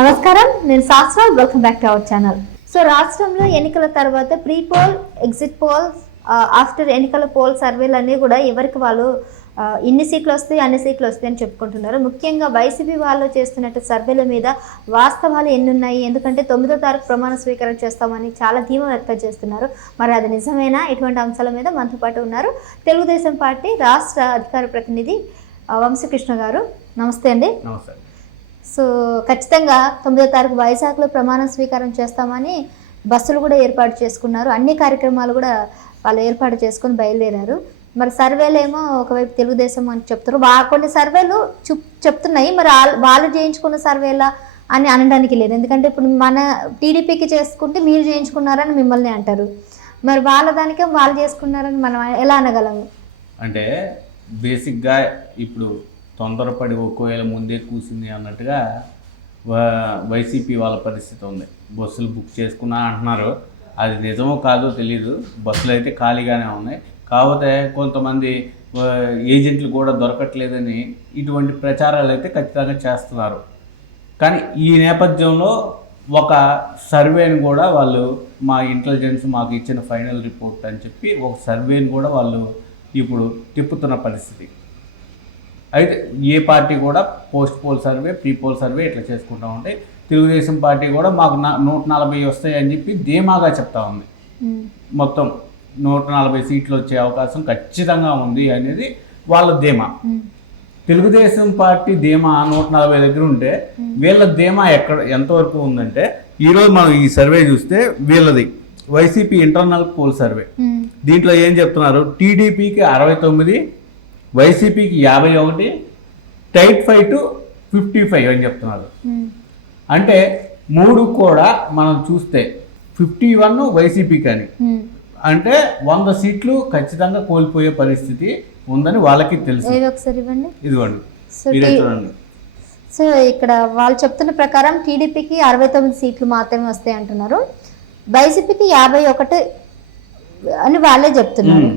నమస్కారం, నేను శాస్త్ర. Welcome back to our channel. So రాష్ట్రంలో ఎన్నికల తర్వాత pre poll, exit polls, after ఎన్నికల పోల్ సర్వేలు అన్నీ కూడా ఎవరికి వాళ్ళు ఇన్ని సీట్లు వస్తాయి అన్ని సీట్లు వస్తాయి అని చెప్పుకుంటున్నారు. ముఖ్యంగా వైసీపీ వాళ్ళు చేస్తున్నట్టు సర్వేల మీద వాస్తవాలు ఎన్ని ఉన్నాయి, ఎందుకంటే 9వ తారీఖు ప్రమాణ స్వీకారం చేస్తామని చాలా ధీమా వ్యక్తం చేస్తున్నారు. మరి అది నిజమేనా? ఇటువంటి అంశాల మీద మనతో పాటు ఉన్నారు తెలుగుదేశం పార్టీ రాష్ట్ర అధికార ప్రతినిధి వంశీకృష్ణ గారు. నమస్తే అండి. నమస్తే. సో ఖచ్చితంగా 9వ తారీఖు వైజాగ్లో ప్రమాణ స్వీకారం చేస్తామని బస్సులు కూడా ఏర్పాటు చేసుకున్నారు. అన్ని కార్యక్రమాలు కూడా వాళ్ళు ఏర్పాటు చేసుకుని బయలుదేరారు. మరి సర్వేలు ఏమో ఒకవైపు తెలుగుదేశం అని చెప్తారు, కొన్ని సర్వేలు చెప్తున్నాయి. మరి వాళ్ళు చేయించుకున్న సర్వేలా అని అనడానికి లేదు, ఎందుకంటే ఇప్పుడు మన టీడీపీకి చేసుకుంటే మీరు చేయించుకున్నారని మిమ్మల్ని అంటారు. మరి వాళ్ళ దానికే వాళ్ళు చేసుకున్నారని మనం ఎలా అనగలము? అంటే బేసిక్గా ఇప్పుడు తొందరపడి ఒకవేళ ముందే కూసింది అన్నట్టుగా వైసీపీ వాళ్ళ పరిస్థితి ఉంది. బస్సులు బుక్ చేసుకున్నా అంటున్నారు, అది నిజమో కాదో తెలీదు. బస్సులు అయితే ఖాళీగానే ఉన్నాయి. కాకపోతే కొంతమంది ఏజెంట్లు కూడా దొరకట్లేదని ఇటువంటి ప్రచారాలు అయితే ఖచ్చితంగా చేస్తున్నారు. కానీ ఈ నేపథ్యంలో ఒక సర్వేని కూడా వాళ్ళు, మా ఇంటెలిజెన్స్ మాకు ఇచ్చిన ఫైనల్ రిపోర్ట్ అని చెప్పి ఒక సర్వేని కూడా వాళ్ళు ఇప్పుడు తిప్పుతున్న పరిస్థితి. అయితే ఏ పార్టీ కూడా post poll survey, pre poll survey ఇట్లా చేసుకుంటూ ఉంటాయి. తెలుగుదేశం పార్టీ కూడా మాకు 140 వస్తాయి అని చెప్పి ధీమాగా చెప్తా ఉంది. మొత్తం 140 సీట్లు వచ్చే అవకాశం ఖచ్చితంగా ఉంది అనేది వాళ్ళ ధీమా. తెలుగుదేశం పార్టీ ధీమా 140 దగ్గర ఉంటే వీళ్ళ ధీమా ఎంతవరకు ఉందంటే, ఈరోజు మనం ఈ సర్వే చూస్తే వీళ్ళది వైసీపీ ఇంటర్నల్ పోల్ సర్వే. దీంట్లో ఏం చెప్తున్నారు? టీడీపీకి 69, వైసీపీకి 51, టైట్ ఫైట్ 55 అని చెప్తున్నారు. అంటే 3 కూడా మనం చూస్తే 51 వైసీపీకి అని, అంటే 100 సీట్లు ఖచ్చితంగా కోల్పోయే పరిస్థితి ఉందని వాళ్ళకి తెలుసు. ఇదిగోండి చూడండి. సో ఇక్కడ వాళ్ళు చెప్తున్న ప్రకారం టీడీపీకి 69 సీట్లు మాత్రమే వస్తాయి అంటున్నారు, వైసీపీకి 51 అని వాళ్ళే చెప్తున్నారు.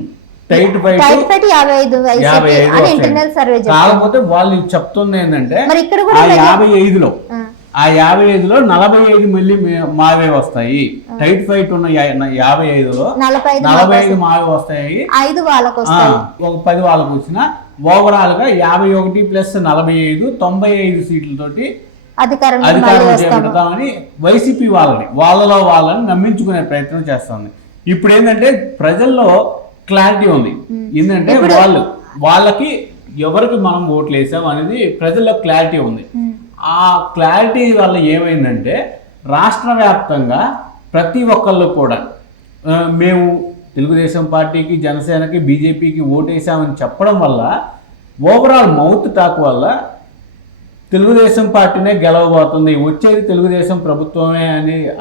Tight fight 55 internal survey. కాకపోతే వాళ్ళు చెప్తుంది ఏంటంటే, ఆ 55లో 45 మళ్ళీ మావే వస్తాయి. టైట్ ఫైట్ ఉన్న 55లో 45 మావే వస్తాయి, 5 వాళ్ళకు వస్తాయి. ఒక 10 వాళ్ళకు వచ్చిన ఓవరాల్ గా 51 ప్లస్ 45 95 సీట్లతోటి అధికారం చేపడతామని వైసీపీ వాళ్ళని నమ్మించుకునే ప్రయత్నం చేస్తుంది. ఇప్పుడు ఏంటంటే ప్రజల్లో క్లారిటీ ఉంది. ఏంటంటే వాళ్ళకి ఎవరికి మనం ఓట్లు వేసాం అనేది ప్రజల్లో క్లారిటీ ఉంది. ఆ క్లారిటీ వల్ల ఏమైందంటే, రాష్ట్ర వ్యాప్తంగా ప్రతి ఒక్కళ్ళు కూడా మేము తెలుగుదేశం పార్టీకి, జనసేనకి, బీజేపీకి ఓటేసామని చెప్పడం వల్ల, ఓవరాల్ మౌత్ టాక్ వల్ల తెలుగుదేశం పార్టీనే గెలవబోతుంది, వచ్చేది తెలుగుదేశం ప్రభుత్వమే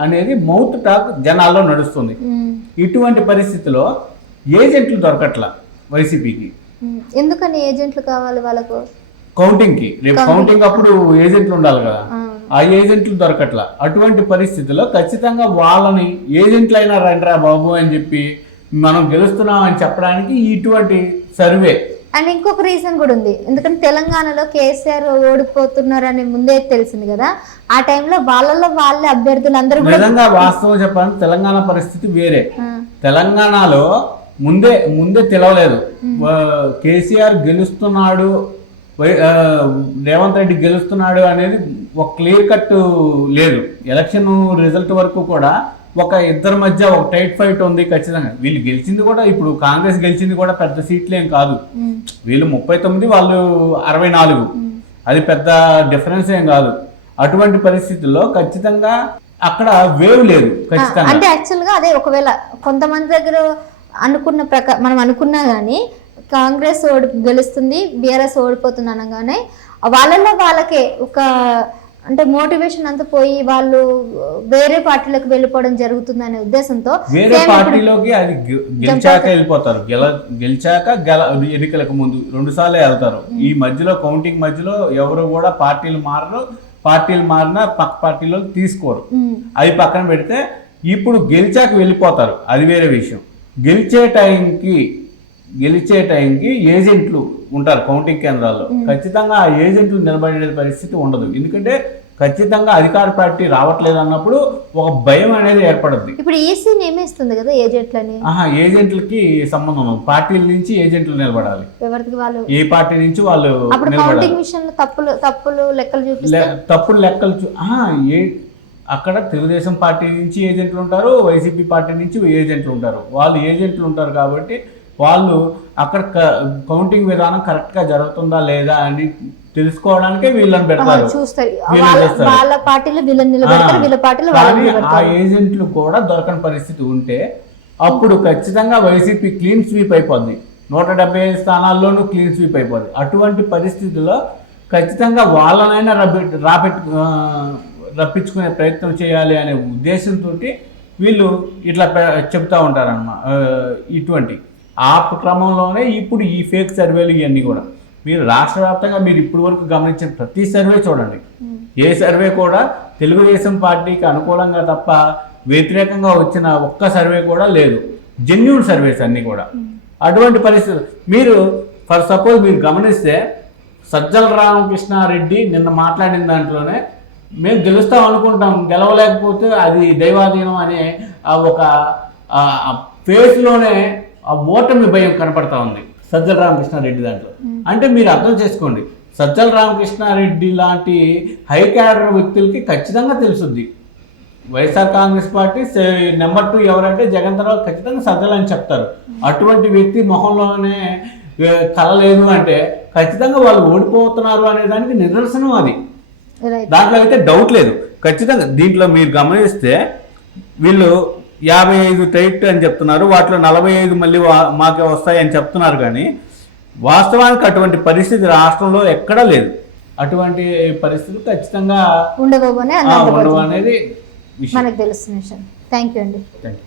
అనేది మౌత్ టాక్ జనాల్లో నడుస్తుంది. ఇటువంటి పరిస్థితిలో ఏజెంట్లు దొరకట్లా వైసీపీకి. ఎందుకని ఏజెంట్లు కావాలి వాళ్ళకు? కౌంటింగ్కి, రేపు కౌంటింగ్ అప్పుడు ఏజెంట్లు ఉండాలి కదా, ఆ ఏజెంట్లు దొరకట్లా. అటువంటి పరిస్థితుల్లో ఖచ్చితంగా వాళ్ళని ఏజెంట్లైనా రండిరా బాబు అని చెప్పి మనం గెలుస్తున్నాం అని చెప్పడానికి ఇటువంటి సర్వే. అండ్ ఇంకొక రీజన్ కూడా ఉంది, ఎందుకంటే తెలంగాణలో కేసీఆర్ ఓడిపోతున్నారని ముందే తెలిసింది కదా, ఆ టైంలో వాళ్ళే అభ్యర్థులు అందరూ. నిజంగా వాస్తవం చెప్పాలంటే తెలంగాణ పరిస్థితి వేరే. తెలంగాణలో ముందే తెలవలేదు. కేసీఆర్ గెలుస్తున్నాడు, రేవంత్ రెడ్డి గెలుస్తున్నాడు అనేది ఒక క్లియర్ కట్ లేదు. ఎలక్షన్ రిజల్ట్ వరకు కూడా ఒక ఇద్దరి మధ్య ఒక టైట్ ఫైట్ ఉంది ఖచ్చితంగా. వీళ్ళు గెలిచింది కూడా, ఇప్పుడు కాంగ్రెస్ గెలిచింది కూడా పెద్ద సీట్లు ఏం కాదు. వీళ్ళు 39, వాళ్ళు 64, అది పెద్ద డిఫరెన్స్ ఏం కాదు. అటువంటి పరిస్థితుల్లో ఖచ్చితంగా అక్కడ వేవ్ లేదు ఖచ్చితంగా. అంటే యాక్చువల్గా అదే, ఒకవేళ కొంతమంది దగ్గర అనుకున్న ప్రకారం మనం అనుకున్నా కానీ కాంగ్రెస్ గెలుస్తుంది, బీఆర్ఎస్ ఓడిపోతుంది అనగానే వాళ్ళకే ఒక అంటే మోటివేషన్ అంతా పోయి వాళ్ళు వేరే పార్టీలకు వెళ్ళిపోవడం జరుగుతుంది అనే ఉద్దేశంతో వేరే పార్టీలోకి అది గెలిచాక వెళ్ళిపోతారు. గెలిచాక ఎన్నికలకు ముందు 2 సార్లు వెళ్తారు. ఈ మధ్యలో కౌంటింగ్ మధ్యలో ఎవరు కూడా పార్టీలు మారినా పక్క పార్టీలో తీసుకోరు. అవి పక్కన పెడితే ఇప్పుడు గెలిచాక వెళ్ళిపోతారు, అది వేరే విషయం. గెలిచే టైంకి ఏజెంట్లు ఉంటారు కౌంటింగ్ కేంద్రాల్లో. ఖచ్చితంగా ఆ ఏజెంట్లు నిలబడే పరిస్థితి ఉండదు. ఎందుకంటే ఖచ్చితంగా అధికార పార్టీ రావట్లేదు అన్నప్పుడు ఒక భయం అనేది ఏర్పడుద్ది. ఇప్పుడు ఈసీ నియమిస్తుంది కదా ఏజెంట్లని. ఏజెంట్లకి సంబంధం ఉంది. పార్టీల నుంచి ఏజెంట్లు నిలబడాలి. ఎవరికి వాళ్ళు ఏ పార్టీ నుంచి వాళ్ళు అప్పుడు కౌంటింగ్ విషయంలో తప్పులు లెక్కలు చూపిస్తారు. తప్పుడు లెక్కలు అక్కడ తెలుగుదేశం పార్టీ నుంచి ఏజెంట్లు ఉంటారు, వైసీపీ పార్టీ నుంచి ఏజెంట్లు ఉంటారు. వాళ్ళు ఏజెంట్లు ఉంటారు కాబట్టి వాళ్ళు అక్కడ కౌంటింగ్ విధానం కరెక్ట్గా జరుగుతుందా లేదా అని తెలుసుకోవడానికే వీళ్ళని పెడతారు. చూస్తారు వాళ్ళ పార్టీలో వీళ్ళని నిలబెడతారు, వీళ్ళ పార్టీలో వాళ్ళని నిలబెడతారు. ఆ ఏజెంట్లు కూడా దొరకని పరిస్థితి ఉంటే అప్పుడు ఖచ్చితంగా వైసీపీ క్లీన్ స్వీప్ అయిపోద్ది. 175 స్థానాల్లోనూ క్లీన్ స్వీప్ అయిపోద్ది. అటువంటి పరిస్థితుల్లో ఖచ్చితంగా వాళ్ళనైనా రప్పించుకునే ప్రయత్నం చేయాలి అనే ఉద్దేశంతో వీళ్ళు ఇట్లా చెప్తా ఉంటారన్నమాట. ఇటువంటి ఆ క్రమంలోనే ఇప్పుడు ఈ ఫేక్ సర్వేలు ఇవన్నీ కూడా మీరు రాష్ట్ర వ్యాప్తంగా మీరు ఇప్పటి వరకు గమనించిన ప్రతి సర్వే చూడండి. ఏ సర్వే కూడా తెలుగుదేశం పార్టీకి అనుకూలంగా తప్ప వ్యతిరేకంగా వచ్చిన ఒక్క సర్వే కూడా లేదు. జెన్యూన్ సర్వేస్ అన్నీ కూడా. అటువంటి పరిస్థితులు మీరు ఫర్ సపోజ్ మీరు గమనిస్తే సజ్జల రామకృష్ణారెడ్డి నిన్న మాట్లాడిన దాంట్లోనే మేము గెలుస్తాం అనుకుంటాం, గెలవలేకపోతే అది దైవాధీనం అనే ఒక ఫేస్లోనే ఆ ఓటమి భయం కనపడతా ఉంది సజ్జల రామకృష్ణారెడ్డి దాంట్లో. అంటే మీరు అర్థం చేసుకోండి, సజ్జల రామకృష్ణారెడ్డి లాంటి హై క్యాడర్ వ్యక్తులకి ఖచ్చితంగా తెలుసుద్ది వైఎస్ఆర్ కాంగ్రెస్ పార్టీ నెంబర్ 2 ఎవరంటే జగన్ తర్వాత ఖచ్చితంగా సజ్జల అని చెప్తారు. అటువంటి వ్యక్తి మొహంలోనే కళ లేదు అంటే ఖచ్చితంగా వాళ్ళు ఓడిపోతున్నారు అనే దానికి నిదర్శనం అది. దాంట్లో అయితే డౌట్ లేదు. ఖచ్చితంగా దీంట్లో మీరు గమనిస్తే వీళ్ళు 55 టైట్ అని చెప్తున్నారు, వాటిలో 45 మళ్ళీ మాకే వస్తాయని చెప్తున్నారు. కానీ వాస్తవానికి అటువంటి పరిస్థితి రాష్ట్రంలో ఎక్కడా లేదు. అటువంటి పరిస్థితులు ఖచ్చితంగా ఉండవు అనేది మనకు తెలుస్తున్న విషయం. థ్యాంక్ యూ అండి. Thank you.